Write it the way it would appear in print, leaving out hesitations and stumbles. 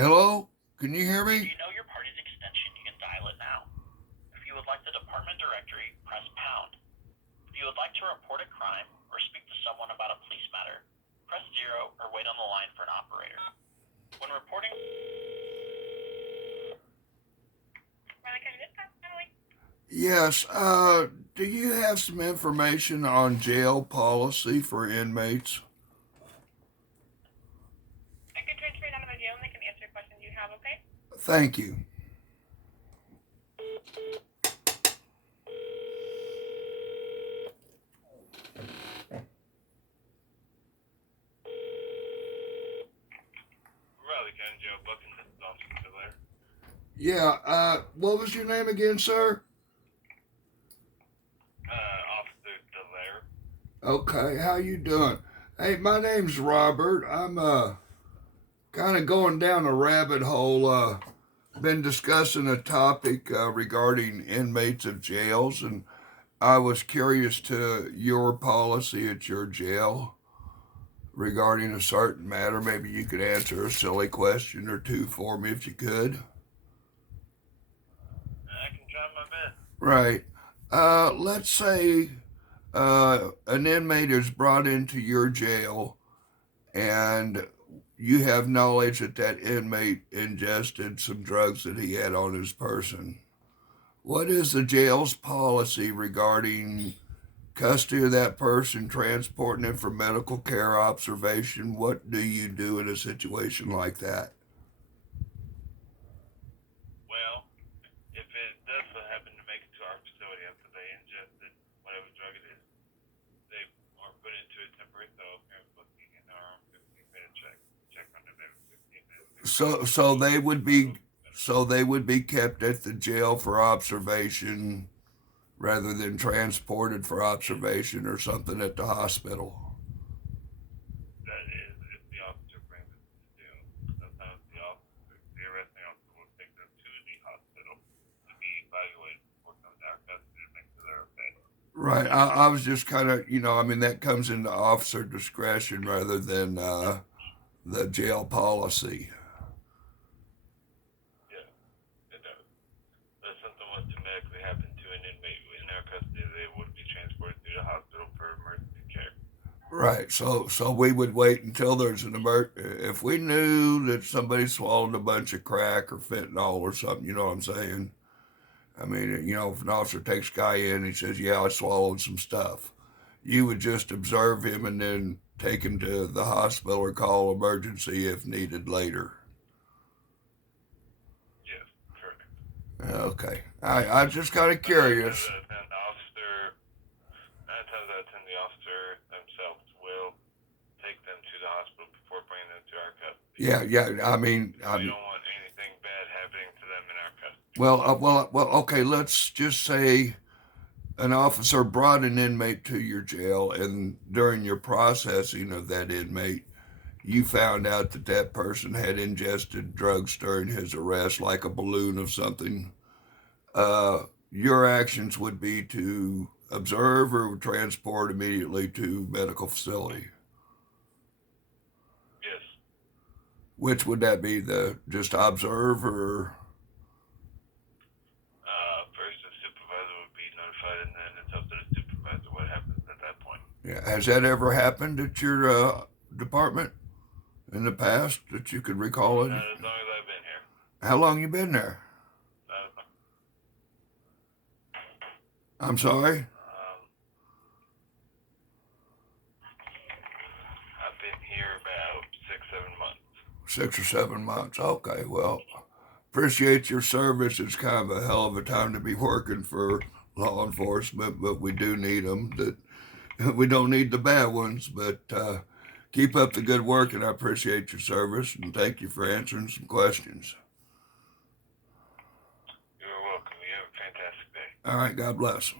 Hello? Can you hear If me? you know your party's extension, you can dial it now. If you would like the department directory, press pound. If you would like to report a crime or speak to someone about a police matter, press 0 or wait on the line for an operator. When reporting... Yes, do you have some information on jail policy for inmates? I can transfer you down to the jail and they can answer questions you have, okay? Thank you. Riley County Jail booking this is Officer Delaire. Yeah, what was your name again, sir? Officer Delaire. Okay, how you doing? Hey, my name's Robert. I'm kind of going down a rabbit hole. Been discussing a topic regarding inmates of jails, and I was curious to your policy at your jail regarding a certain matter. Maybe you could answer a silly question or two for me if you could. I can try my best. Right. Let's say an inmate is brought into your jail and you have knowledge that that inmate ingested some drugs that he had on his person. What is the jail's policy regarding custody of that person, transporting him for medical care, observation? What do you do in a situation like that? Well, if it does happen to make it to our facility after they ingested whatever drug it is, they are put into a temporary cell here looking in our 15-minute check on them every 15 minutes. So they would be kept at the jail for observation rather than transported for observation or something at the hospital. That is, if the officer brings it to the jail, sometimes the arresting officer will take them to the hospital to be evaluated before coming to our custody to make sure they're okay. Right. I was just kind of, that comes into officer discretion rather than the jail policy. Yeah, it does. If something was to medically happen to an inmate in our custody, they would be transported to the hospital for emergency care. Right. So we would wait until there's an if we knew that somebody swallowed a bunch of crack or fentanyl or something, you know what I'm saying? I mean, if an officer takes a guy in, he says, "Yeah, I swallowed some stuff." You would just observe him and then take him to the hospital or call emergency if needed later. Yes, correct. Okay. I just kind of curious. Nine times out of ten, the officer themselves will take them to the hospital before bringing them to our custody. Yeah. I mean, we don't want anything bad happening to them in our custody. well. Okay. Let's just say an officer brought an inmate to your jail, and during your processing of that inmate, you found out that that person had ingested drugs during his arrest, like a balloon of something. Your actions would be to observe or transport immediately to medical facility. Yes. Which would that be? The just observe or? First, the supervisor would be notified, and then it's up to the supervisor what happens at that point. Yeah. Has that ever happened at your department in the past that you could recall it? Not as long as I've been here. How long you been there? I'm sorry? I've been here about 6-7 months. 6 or 7 months. Okay, well, appreciate your service. It's kind of a hell of a time to be working for law enforcement, but we do need them. We don't need the bad ones, but keep up the good work, and I appreciate your service, and thank you for answering some questions. You're welcome. You have a fantastic day. All right, God bless.